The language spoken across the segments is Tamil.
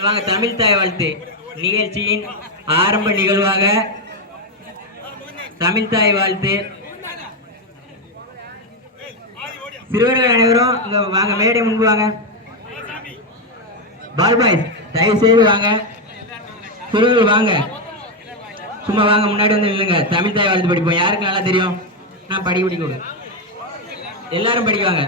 வாங்க தமிழ் தாய் வாழ்த்து. நிகழ்ச்சியின் ஆரம்ப நிகழ்வாக தமிழ் தாய் வாழ்த்து. சிறுவர்கள் அனைவரும் இங்க வாங்க மேடை முன்பு வாங்க. பால்பாய் தயவு செய்து வாங்க. சிறுவர்கள் வாங்க. சும்மா வாங்க முன்னாடி வந்து நில்லுங்க. தமிழ் தாய் வாழ்த்து படிப்போம். யாருக்கு நல்லா தெரியும்? நான் படிக்க படிக்க விடு எல்லாரும் படிக்குவாங்க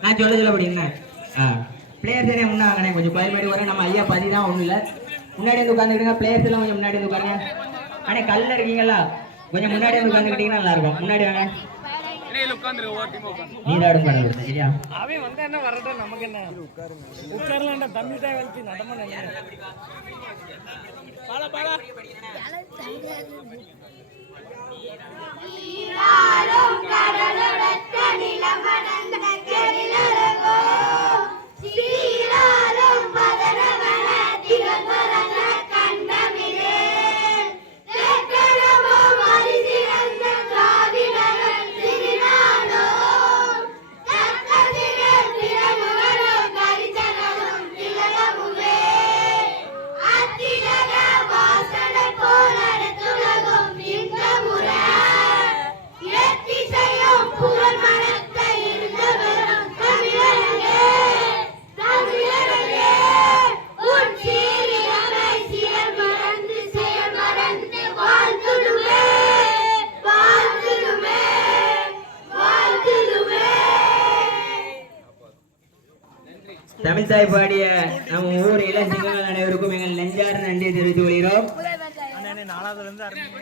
நான் சொல்ல சொல்ல படிங்க. ஆ. பிளேயர்ஸ் ஏரியா முன்னா வாங்கண்ணே கொஞ்சம் மாடி வரேன் நம்ம ஐயா பதி தான் ஒன்றும் இல்லை. முன்னாடி வந்து உட்காந்துக்கிட்டுங்க பிளேயர்ஸ் எல்லாம் கொஞ்சம் முன்னாடி வந்து உட்காருங்க. அண்ணே கல்ல இருக்கீங்களா? கொஞ்சம் முன்னாடி வந்து உட்காந்துக்கிட்டீங்கன்னா நல்லா இருக்கும் முன்னாடி வாங்க. தான் அவன் வந்து என்ன நமக்கு என்ன? உட்காரலாம்டா. தமிழ் தான் வச்சு நடமா பாடா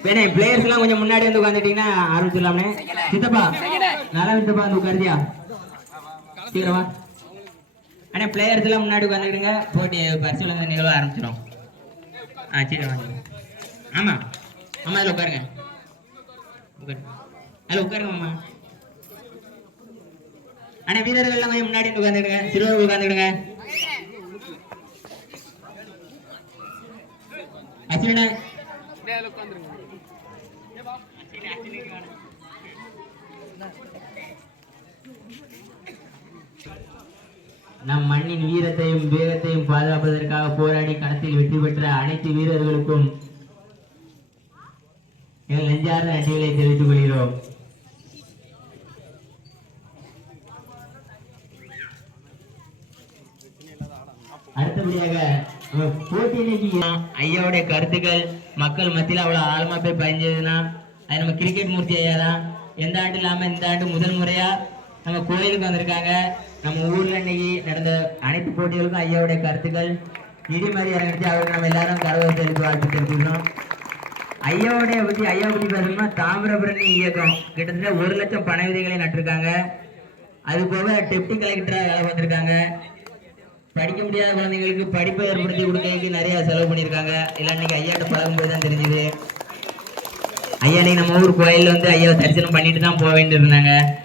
வேணே பிளேயர்ஸ் எல்லாம் கொஞ்சம் முன்னாடி வந்து உட்காந்துட்டீங்கன்னா ஆரம்பிச்சிடலாமே சித்தப்பா நல்லா சித்தப்பா வந்து உட்காருதியா? சீக்கிரமா அண்ணே பிளேயர்ஸ் எல்லாம் முன்னாடி உட்காந்துக்கிடுங்க போட்டி பரிசு வந்து நிகழ்வு ஆரம்பிச்சிடும் ஆ சரி வாங்க ஆமா ஆமா அதில் உட்காருங்க. உட்காருங்க. அதில் உட்காருங்க மாமா அண்ணே வீரர்கள் எல்லாம் கொஞ்சம் முன்னாடி வந்து உட்காந்துடுங்க நம் மண்ணின் வீரத்தையும் வேகத்தையும் பாதுகாப்பதற்காக போராடி கணத்தில் வெற்றி பெற்ற அனைத்து வீரர்களுக்கும் எங்கள் நெஞ்சார்ந்த நன்றிகளை தெரிவித்துக் கொள்கிறோம். அடுத்தபடியாக நம்ம ஐயாவுடைய கருத்துக்கள் மக்கள் மத்தியில் அவ்வளவு ஆழமா போய் பயஞ்சதுன்னா அது நம்ம கிரிக்கெட் மூர்த்தி ஐயா தான் எந்த ஆண்டு இல்லாம இந்த ஆண்டு முதல் முறையா நம்ம கோயிலுக்கு வந்திருக்காங்க. நம்ம ஊர்ல இன்னைக்கு நடந்த அனைத்து போட்டிகளுக்கும் ஐயாவுடைய கருத்துக்கள். இடி மாதிரி இறங்கிச்சு அவருக்கு நம்ம எல்லாரும் கரவை செலுத்தி வாழ்த்து தெரிஞ்சுக்கிறோம் ஐயாவுடைய பத்தி ஐயா பத்தி பார்த்தோம்னா தாமிரபரணி இயக்கம். கிட்டத்தட்ட ஒரு லட்சம் பண விதைகளை நட்டிருக்காங்க. அது போக டெப்டி கலெக்டரா வேலை பார்த்திருக்காங்க. படிக்க முடியாத குழந்தைங்களுக்கு படிப்பை ஏற்படுத்தி கொடுக்கறதுக்கு நிறைய செலவு பண்ணியிருக்காங்க. எல்லாம் இன்னைக்கு ஐயாட்ட பழகும்போது தான் தெரிஞ்சுது. ஐயா இன்னைக்கு நம்ம ஊர் கோயில்ல வந்து ஐயாவை தரிசனம் பண்ணிட்டு தான் போக வேண்டியிருந்தாங்க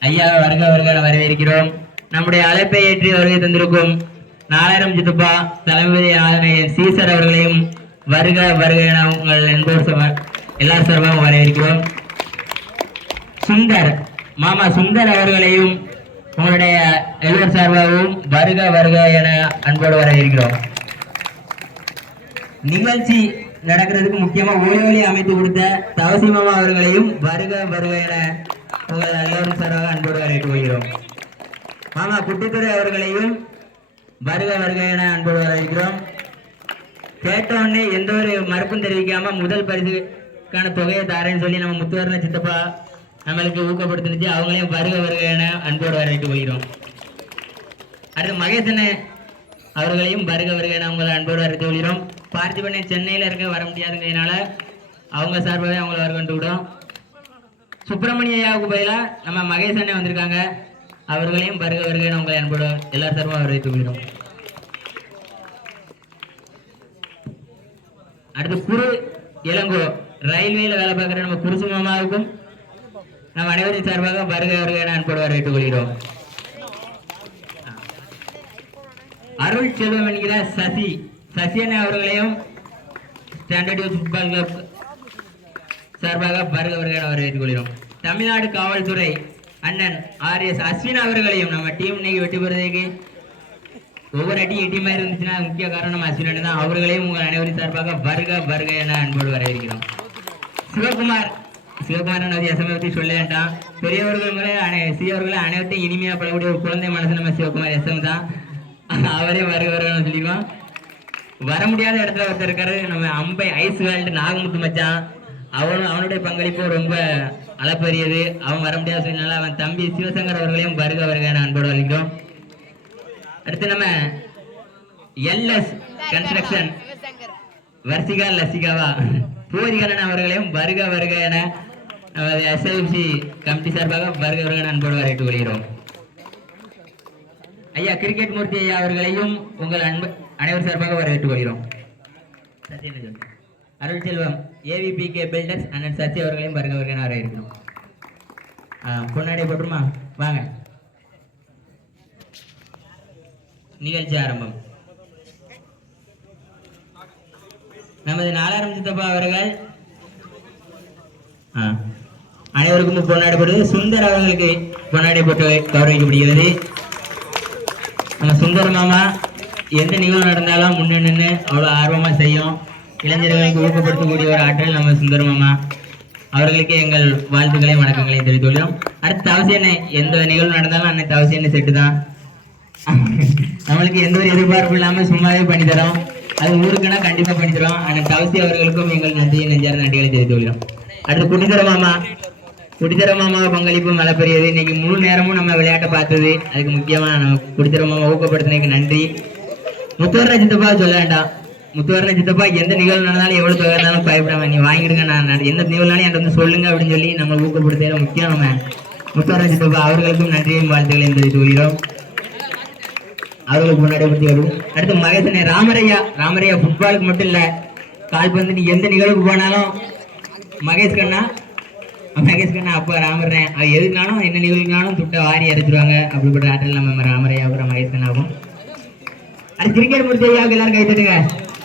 ஐயாவை வருக வருக வரவேற்கிறோம். நம்முடைய அழைப்பை ஏற்றி வருகை தந்திருக்கும் நாலாயிரம் சித்தப்பா தலைமதி ஆணையர் சீசர் அவர்களையும் வருக வருக என உங்கள் என்பவர் சபா- எல்லா சார்பாக வரவேற்கிறோம். சுந்தர் மாமா சுந்தர் அவர்களையும் உங்களுடைய எல்லோர் சார்பாகவும் வருக வருக என அன்போடு இருக்கிறோம் நிகழ்ச்சி நடக்கிறதுக்கு முக்கியமா ஒளி ஒளி அமைத்து கொடுத்த தவசி மாமா அவர்களையும் வருக வருக என உங்கள் எல்லோரும் சார்பாக அன்போடு வரவேற்றுக் கொள்கிறோம். மாமா குட்டித்துறை அவர்களையும் வருக வருக என அன்போடு வரவேற்கிறோம். கேட்ட உடனே எந்த ஒரு மறுப்பும் தெரிவிக்காம முதல் பரிசுக்கான தொகையை தாரேன்னு சொல்லி நம்ம முத்துவரண சித்தப்பா நம்மளுக்கு ஊக்கப்படுத்தினுச்சு அவங்களையும் வருக வருக என அன்போடு வரவேற்று போகிறோம் அடுத்து மகேசன அவர்களையும் வருக வருக என உங்களை அன்போடு வரவேற்று போகிறோம் பார்த்திபனை சென்னையில இருக்க வர முடியாதுங்கிறதுனால அவங்க சார்பாகவே அவங்கள வரவேண்டு விடும் சுப்பிரமணியாவுக்கு பதிலாக நம்ம மகேசனே வந்திருக்காங்க. அவர்களையும் வருக வருக என உங்களை அன்போடு எல்லா சார்பாக வரவேற்று கொள்கிறோம். அடுத்து குரு இளங்கோ ரயில்வேல வேலை பார்க்குற நம்ம குருசு மாமாவுக்கும் நம் அனைவரின் சார்பாக வருகை வருகை என அன்போடு வரவேற்றுக் கொள்கிறோம். அருள் செல்வம் என்கிற சசி சசியன் அவர்களையும் ஸ்டாண்டர்ட் யூத் ஃபுட்பால் கிளப் சார்பாக வருக வருகை என வரவேற்றுக் கொள்கிறோம். தமிழ்நாடு காவல்துறை அண்ணன் ஆர் எஸ் அஸ்வின் அவர்களையும் நம்ம டீம் இன்னைக்கு வெற்றி பெறுவதற்கு ஒவ்வொரு அடி எட்டி மாதிரி இருந்துச்சுன்னா முக்கிய காரணம் அஸ்வின் அண்ணன் தான். அவர்களையும் உங்கள் அனைவரின் சார்பாக வருக வருக என அன்போடு வரவேற்கிறோம். சிவகுமார் சிவகுமார் எசமை பற்றி சொல்ல வேண்டாம். பெரியவர்கள் முறை அனை சிறியவர்களை அனைவர்த்தையும் இனிமையாக பழகக்கூடிய ஒரு குழந்தை மனசு நம்ம சிவகுமார் எஸ்எம் தான். அவரே வருக வருகன்னு சொல்லிடுவோம் வர முடியாத இடத்துல ஒருத்தர் இருக்காரு நம்ம அம்பை ஐஸ் வேல்டு நாகமுத்து மச்சான். அவனும் அவனுடைய பங்களிப்பு ரொம்ப அளப்பரியது. அவன் வர முடியாத சூழ்நிலை அவன் தம்பி சிவசங்கர் அவர்களையும் வருக வருக அன்போடு வலிக்கிறோம் அடுத்து நம்ம எல்எஸ் கன்ஸ்ட்ரக்ஷன் வர்சிகா லசிகாவா? பூரிகரன் அவர்களையும் வருக வருக என நமது எஸ்எல்சி கமிட்டி சார்பாக வருக வருக அன்போடு வரவேற்றுக் கொள்கிறோம். ஐயா கிரிக்கெட் மூர்த்தி ஐயா அவர்களையும் உங்கள் அன்பு அனைவர் சார்பாக வரவேற்றுக் கொள்கிறோம். Sathyanesan. Arul Selvam A V P K builders அண்ணன் சத்ய அவர்களையும் வருக வருக என வரவேற்கிறோம். பொன்னாடை போட்டுருமா? வாங்க. நிகழ்ச்சி ஆரம்பம். நமது நாலாயிரம் சித்தப்பா அவர்கள் ஆ, அனைவருக்கும் பொன்னாடை சுந்தர் அவர்களுக்கு கொண்டாடப்பட்டு கௌரவிக்கப்படுகிறது. நம்ம சுந்தர் மாமா எந்த நிகழ்வு நடந்தாலும் முன்ன நின்று அவ்வளோ ஆர்வமாக செய்யும். இளைஞர்களுக்கு ஊக்கப்படுத்தக்கூடிய ஒரு ஆற்றல் நம்ம சுந்தர் மாமா அவர்களுக்கு எங்கள் வாழ்த்துக்களையும் வணக்கங்களையும் தெரிவித்துள்ளோம். அடுத்து தவசியனை எந்த நிகழ்வு நடந்தாலும் அன்னை தவசியனை செட்டு தான் நம்மளுக்கு எந்த ஒரு எதிர்பார்ப்பும் இல்லாமல் சும்மாவே பண்ணி தரோம் அது ஊருக்குன்னா கண்டிப்பா பண்ணி தரோம் அண்ணன் தவசி அவர்களுக்கும் எங்கள் நன்றியை நெஞ்சார் நன்றிகளை தெரிவித்து கொள்கிறோம் அடுத்து குடித்தர மாமா. குடித்தர மாமா பங்களிப்பு மழை பெரியது. இன்னைக்கு முழு நேரமும் நம்ம விளையாட்டை பார்த்தது. அதுக்கு முக்கியமா நம்ம குடிதர மாமா ஊக்கப்படுத்தினதுக்கு நன்றி. முத்துவரண சித்தப்பா சொல்ல வேண்டாம். முத்துவரண சித்தப்பா எந்த நிகழ்வு நடந்தாலும் எவ்வளவு தொகை இருந்தாலும் பயப்படாம நீ வாங்கிடுங்க. நான் எந்த நிகழ்வுனாலும் என்கிட்ட வந்து சொல்லுங்க அப்படின்னு சொல்லி நம்ம ஊக்கப்படுத்துறது முக்கியம் நம்ம முத்துவரண சித்தப்பா அவர்களுக்கும் நன்றியும் வாழ்த்துக்களையும் தெரிவித்து கொள்கிறோம் அவர்களுக்கு முன்னாடி பற்றி வரும் அடுத்து மகேசனே ராமரையா ராமரையா ஃபுட்பாலுக்கு மட்டும் இல்லை. கால்பந்து நீ எந்த நிகழ்வுக்கு போனாலும் மகேஷ் கண்ணா மகேஷ் கண்ணா அப்பா ராமர்னேன் அது எதுக்குனாலும் என்ன நிகழ்வுனாலும் துட்டை வாரி அரைச்சிருவாங்க. அப்படிப்பட்ட ஆட்டில் நம்ம ராமரையா அப்புறம் மகேஷ் கண்ணாவும் அது கிரிக்கெட் முடிச்ச ஐயாவுக்கு எல்லாரும் கை தட்டுங்க.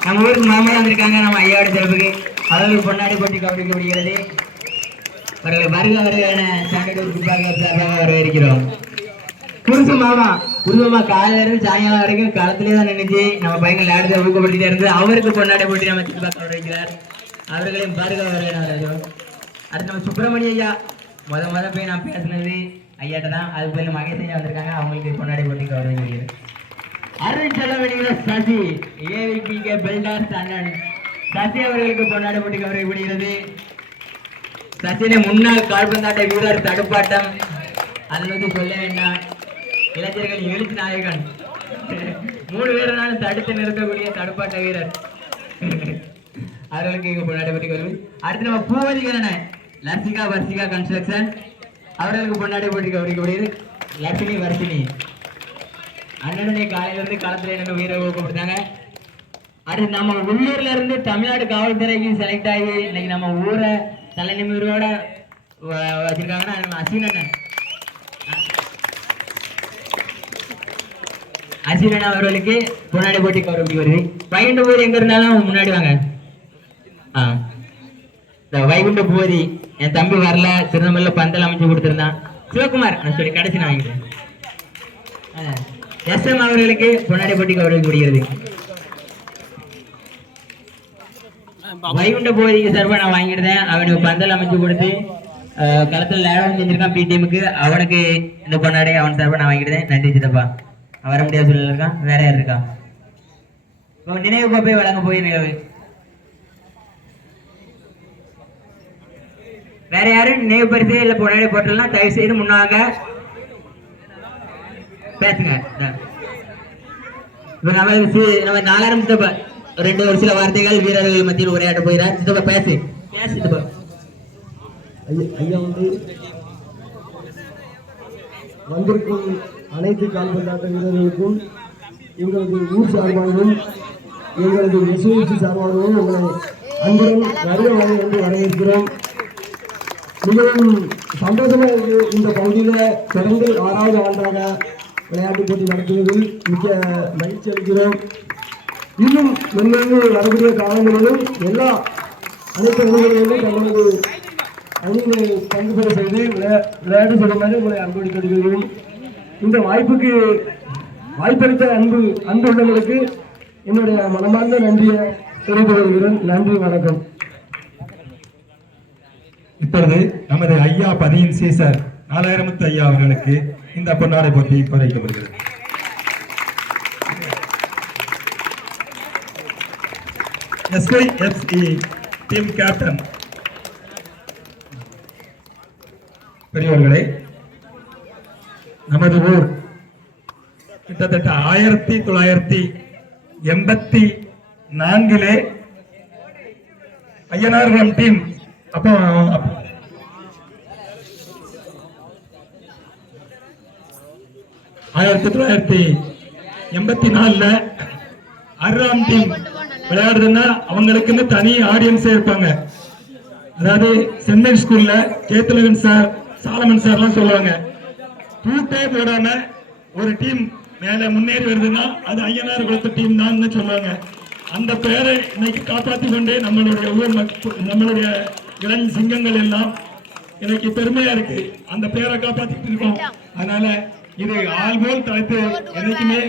நம்ம ஊருக்கு மாமா வந்திருக்காங்க நம்ம ஐயாவோட சிறப்புக்கு. அவர்களுக்கு பொன்னாடி போட்டி கவனிக்கப்படுகிறது அவர்களை வருக வருக என சங்கடூர் சார்பாக வரவேற்கிறோம். குருசு மாமா குருசு காலையில இருந்து சாயங்காலம் வரைக்கும் களத்திலே தான் நினைச்சு நம்ம பையன் விளையாடுறத ஊக்கப்படுத்திட்டே இருந்து அவருக்கு கொண்டாட போட்டி நம்ம சுற்றி பார்க்க வைக்கிறார் அவர்களையும் பாருங்க வரவேற்கிறோம் அடுத்து நம்ம சுப்பிரமணிய ஐயா. முத முத போய் நான் பேசுனது ஐயாட்ட தான். அது போய் மகேஷ் ஐயா வந்திருக்காங்க. அவங்களுக்கு கொண்டாடி போட்டி கௌரவிக்கிறது அருண் வேண்டிய சசி ஏவிபிகே பில்டர்ஸ் அண்ணன் சசி அவர்களுக்கு கொண்டாடி போட்டி கௌரவிக்கப்படுகிறது சச்சினை முன்னாள் கால்பந்தாட்ட வீரர் தடுப்பாட்டம். அதை பத்தி சொல்ல வேண்டாம். இளைஞர்கள் எழுத்து நாயகன். மூணு பேரனாலும் தடுத்து நிறுத்தக்கூடிய தடுப்பாட்ட வீரர். அவர்களுக்கு இங்க பொன்னாடி பற்றி கல்வி அடுத்து நம்ம பூவதிகரன லசிகா வர்சிகா கன்ஸ்ட்ரக்ஷன் அவர்களுக்கு பொன்னாடி போட்டி கௌரிக்கப்படுகிறது லட்சுமி வர்சினி அண்ணனுடைய காலையில இருந்து களத்துல என்ன வீர ஊக்கப்படுத்தாங்க அடுத்து நம்ம உள்ளூர்ல இருந்து தமிழ்நாடு காவல்துறைக்கு செலக்ட் ஆகி இன்னைக்கு நம்ம ஊரை தலைநிமிரோட வச்சிருக்காங்கன்னா நம்ம அண்ணன். அஸ்வின் அவர்களுக்கு முன்னாடி போட்டி கௌரவிக்கு வருது. வைகுண்ட பூதி எங்க இருந்தாலும் முன்னாடி வாங்க. ஆ. இந்த வைகுண்ட பூதி என் தம்பி வரல திருநெல்வேலியில் பந்தல் அமைச்சு கொடுத்துருந்தான். சிவகுமார் நான் சொல்லி கடைசி நான் வாங்கிக்கிறேன். எஸ்எம் அவர்களுக்கு பொன்னாடி போட்டி கௌரவிக்கப்படுகிறது வைகுண்ட போதிக்கு சார்பா நான் வாங்கிடுறேன் அவனுக்கு பந்தல் அமைச்சு கொடுத்து களத்தில் களத்துல செஞ்சிருக்கான் பி டீமுக்கு அவனுக்கு இந்த பொன்னாடை அவன் சார்பா நான் வாங்கிடுறேன் நன்றி சித்தப்பா. வர முடியாத சூழ்நிலை இருக்கா? வேற யார் இருக்கா? இப்போ நினைவு கோப்பை வழங்க போய் வேற யாரும் நினைவு பரிசு இல்லை பொன்னாடை போட்டலாம் தயவு செய்து முன்னாங்க. பேசுங்க. இப்போ நம்ம நம்ம நாலாயிரம் சித்தப்பா ரெண்டு ஒரு சில வார்த்தைகள் வீரர்கள் மத்தியில் உரையாட போயிடா சித்தப்பா பேசு. பேசு சித்தப்பா. ஐயா வந்து வந்திருக்கும் அனைத்து கால்பந்தாட்ட வீரர்களுக்கும் எங்களது ஊர் சார்பாகவும் எங்களது எஸ்ஓசி சார்பாகவும் உங்களை அன்புடன் வருக வாங்க என்று வரவேற்கிறோம். மிகவும் சந்தோஷமாக இருக்கு இந்த பகுதியில் தொடர்ந்து ஆறாவது ஆண்டாக விளையாட்டுப் போட்டி நடத்துவதில் மிக்க மகிழ்ச்சி அளிக்கிறோம். இன்னும் மென்மேலும் வரக்கூடிய காலங்களிலும் எல்லா அனைத்து அணிகளிலும் தங்களது அணிகளை பங்கு பெற செய்து விளையாட்டு சொல்லுமாறு உங்களை அன்போடு கேட்டுக்கொள்கிறோம் இந்த வாய்ப்புக்கு வாய்ப்பளித்த அன்பு அன்பு உள்ளவர்களுக்கு என்னுடைய மனமார்ந்த நன்றியை தெரிவித்து வருகிறேன் நன்றி வணக்கம். இப்பொழுது நமது ஐயா பதியின் சீசர் நாலாயிரமுத்து ஐயா அவர்களுக்கு இந்த பொன்னாடை போட்டி குறைக்கப்படுகிறது எஸ்ஐஎஃப்இ டீம் கேப்டன் பெரியவர்களே நமது ஊர் கிட்டத்தட்ட ஆயிரத்தி தொள்ளாயிரத்தி எண்பத்தி நான்கிலே ஐயனார்குளம் டீம். அப்போ அப்ப- ஆயிரத்தி தொள்ளாயிரத்தி எண்பத்தி நாலுல அர்ராம் டீம் விளையாடுதுன்னா அவங்களுக்குன்னு தனி ஆடியன்ஸே இருப்பாங்க. அதாவது சென்னை ஸ்கூல்ல கேத்துலகன் சார் சாலமன் சார்லாம் சொல்லுவாங்க. பூட்டே போடாம ஒரு டீம் மேல முன்னேறி வருதுன்னா அது ஐயனார் குளத்து டீம் தான் சொல்லுவாங்க. அந்த பெயரை இன்னைக்கு காப்பாற்றி கொண்டே நம்மளுடைய ஊர் நம்மளுடைய இளம் சிங்கங்கள் எல்லாம் எனக்கு பெருமையா இருக்கு. அந்த பெயரை காப்பாத்திட்டு இருக்கோம். அதனால இது ஆல்போல் தலைத்து என்னைக்குமே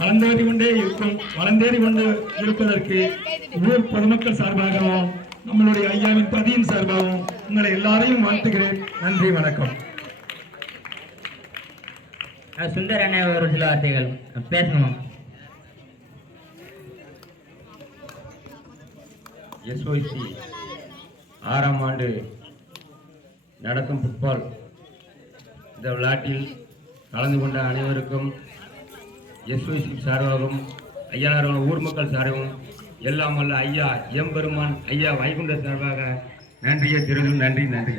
வளர்ந்தேறி கொண்டே இருக்கும். வளர்ந்தேறி கொண்டு இருப்பதற்கு ஊர் பொதுமக்கள் சார்பாகவும் நம்மளுடைய ஐயாவின் பதியின் சார்பாகவும் உங்களை எல்லாரையும் வாழ்த்துகிறேன். நன்றி வணக்கம். சுந்தர் அண்ணா ஒரு சில வார்த்தைகள். பேசணும்? எஸ்ஓசி ஆறாம் ஆண்டு நடக்கும் ஃபுட்பால் இந்த விளையாட்டில் கலந்து கொண்ட அனைவருக்கும் எஸ்ஓசி சார்பாகவும் ஐயனார் ஊர் மக்கள் சார்பாகவும் எல்லாம் வல்ல ஐயா எம்பெருமான் ஐயா வைகுண்ட சார்பாக நன்றியை தெரிவிக்கும் நன்றி நன்றி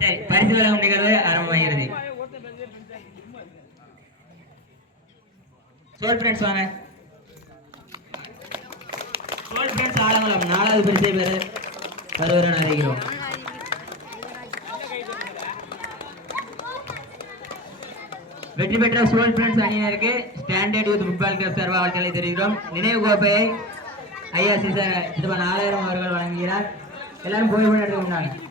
சரி பரிசு வழங்கும் நிகழ்வு ஆரம்பமாகிறது சோல் ஃப்ரெண்ட்ஸ் வாங்க. சோல் ஃப்ரெண்ட்ஸ் ஆலங்குளம் நாலாவது பரிசை பெற வருவரன் அறிகிறோம். வெற்றி பெற்ற சோல் ஃப்ரெண்ட்ஸ் அணியினருக்கு ஸ்டாண்டர்ட் யூத் ஃபுட்பால் கிளப் சார்பாக வாழ்த்துக்களை தெரிவிக்கிறோம். நினைவு கோப்பையை ஐயா சிச- சித்தப்பா நாலாயிரம் அவர்கள் வழங்குகிறார். எல்லாரும் போய் போய்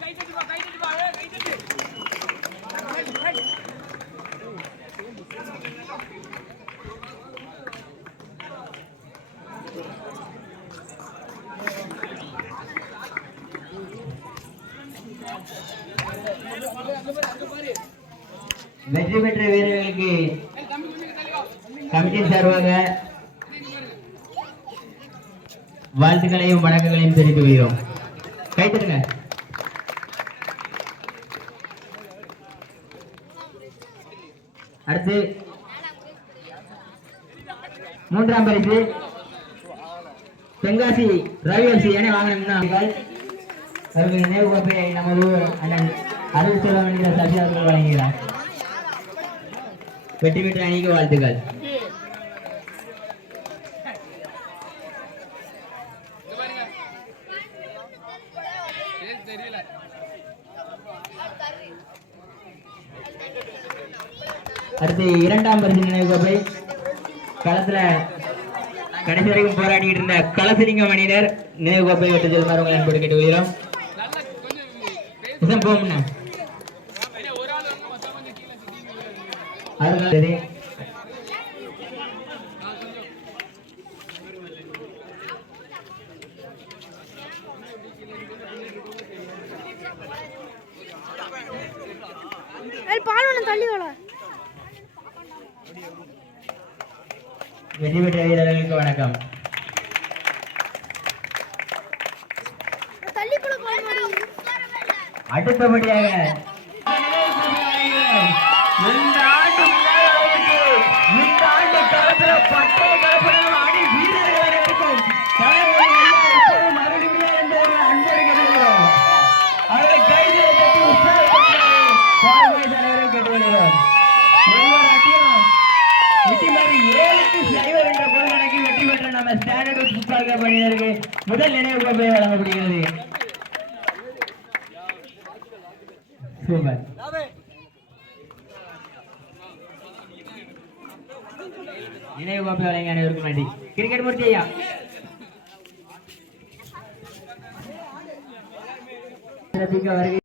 வெற்றி பெற்ற வீரர்களுக்கு கமிட்டி சார்பாக வாழ்த்துக்களையும் வணக்கங்களையும் தெரிவித்து வருகிறோம் கைத்தட்டுங்க அடுத்து மூன்றாம் பரிசு தென்காசி ரவி அரிசி என வாங்கினார்கள் அவர்கள் நினைவு கோப்பையை நமது அண்ணன் அருள் செல்வம் என்கிற சசி அவர்கள் வழங்குகிறார் வெற்றி பெற்ற அணிக்கு வாழ்த்துக்கள். அடுத்து இரண்டாம் பரிசு நினைவு கோப்பை களத்துல கடைசி வரைக்கும் போராடிட்டு இருந்த கலசலிங்கம் அணியினர் நினைவு கோப்பை வெற்றி செல்வார் உங்களை அன்போடு கேட்டுக்கொள்கிறோம். இசம் போம்ண்ணா வர வெற்றி பெற்ற வீரர்களுக்கு வணக்கம். அடுத்தபடியாக. இந்த ஆண்டு இந்த ஆண்டு களத்துல பட்டை கலப்படம் அணி வீரர்கள் வெற்றி பெற்ற நம்ம ஸ்டாண்டர்ட் ஃபுட்பால் கிளப் முதல் நினைவு கோப்பை வழங்கப்படுகிறது. சூப்பர் நினைவு கோப்பை வழங்கிய அனைவருக்கும் நன்றி. கிரிக்கெட் மூர்த்தி ஐயா. வருகை